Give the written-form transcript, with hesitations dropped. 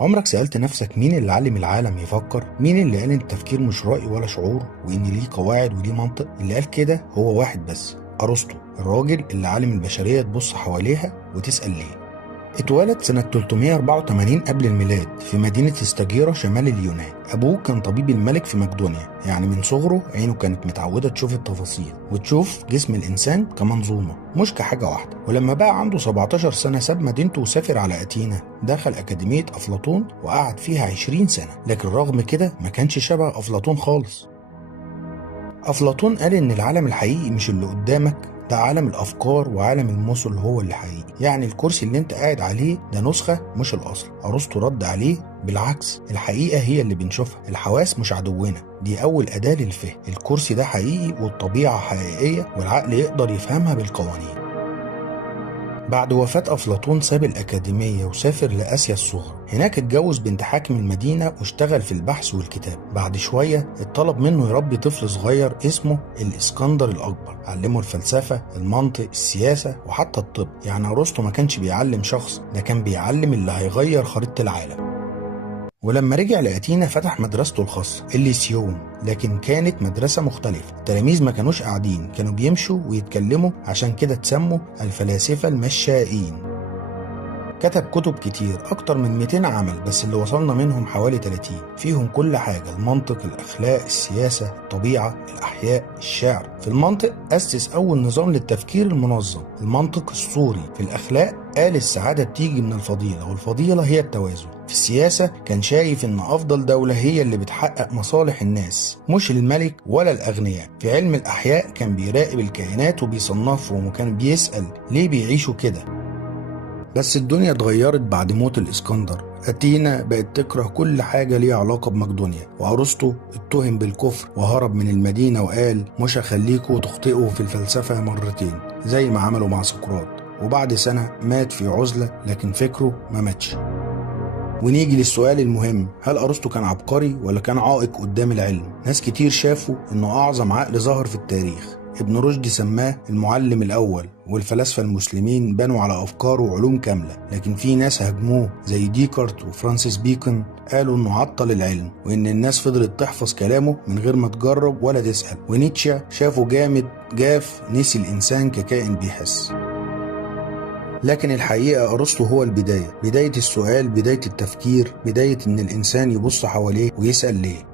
عمرك سألت نفسك مين اللي علم العالم يفكر؟ مين اللي قال إن التفكير مش رأي ولا شعور وإن ليه قواعد وليه منطق؟ اللي قال كده هو واحد بس، أرسطو، الراجل اللي علم البشرية تبص حواليها وتسأل ليه. اتولد سنة 384 قبل الميلاد في مدينة استاجيرا شمال اليونان. أبوه كان طبيب الملك في مقدونيا، يعني من صغره عينه كانت متعودة تشوف التفاصيل وتشوف جسم الإنسان كمنظومة مش كحاجة واحدة. ولما بقى عنده 17 سنة ساب مدينته وسافر على أثينا، دخل أكاديمية أفلاطون وقعد فيها 20 سنة، لكن رغم كده ما كانش شبه أفلاطون خالص. أفلاطون قال إن العالم الحقيقي مش اللي قدامك، ده عالم الأفكار وعالم المثل هو اللي حقيقي، يعني الكرسي اللي انت قاعد عليه ده نسخة مش الأصل. أرسطو رد عليه بالعكس، الحقيقة هي اللي بنشوفها، الحواس مش عدونا، دي أول أداة للفهم. الكرسي ده حقيقي والطبيعة حقيقية والعقل يقدر يفهمها بالقوانين. بعد وفاة أفلاطون ساب الأكاديمية وسافر لآسيا الصغرى، هناك اتجوز بنت حاكم المدينة واشتغل في البحث والكتاب. بعد شوية اتطلب منه يربي طفل صغير اسمه الإسكندر الأكبر، علمه الفلسفة، المنطق، السياسة وحتى الطب. يعني أرسطو ما كانش بيعلم شخص، ده كان بيعلم اللي هيغير خريطة العالم. ولما رجع لأتينا فتح مدرسته الخاصة الليسيون، لكن كانت مدرسة مختلفة. التلاميذ ما كانوش قاعدين، كانوا بيمشوا ويتكلموا، عشان كده اتسموا الفلاسفة المشائين. كتب كتب كتير، أكتر من 200 عمل، بس اللي وصلنا منهم حوالي 30، فيهم كل حاجة: المنطق، الأخلاق، السياسة، الطبيعة، الأحياء، الشعر. في المنطق أسس أول نظام للتفكير المنظم، المنطق السوري. في الأخلاق قال السعادة بتيجي من الفضيلة، والفضيلة هي التوازن. في السياسة كان شايف إن أفضل دولة هي اللي بتحقق مصالح الناس مش الملك ولا الأغنياء. في علم الأحياء كان بيراقب الكائنات وبيصنفهم، وكان بيسأل ليه بيعيشوا كده. بس الدنيا اتغيرت بعد موت الإسكندر. أثينا بقت تكره كل حاجة ليها علاقة بمقدونيا، وأرسطو اتهم بالكفر وهرب من المدينة وقال مش هخليكوا تخطئوا في الفلسفة مرتين زي ما عملوا مع سقراط. وبعد سنة مات في عزلة، لكن فكره ما ماتش. ونيجي للسؤال المهم، هل أرسطو كان عبقري ولا كان عائق قدام العلم؟ ناس كتير شافوا إنه أعظم عقل ظهر في التاريخ. ابن رشد سماه المعلم الأول، والفلاسفة المسلمين بنوا على أفكاره وعلوم كاملة. لكن في ناس هاجموه زي ديكارت وفرانسيس بيكون، قالوا إنه عطل العلم وإن الناس فضلت تحفظ كلامه من غير ما تجرب ولا تسأل. ونيتشه شافه جامد جاف، نسي الإنسان ككائن بيحس. لكن الحقيقة أرسطو هو البداية، بداية السؤال، بداية التفكير، بداية إن الإنسان يبص حواليه ويسأل ليه.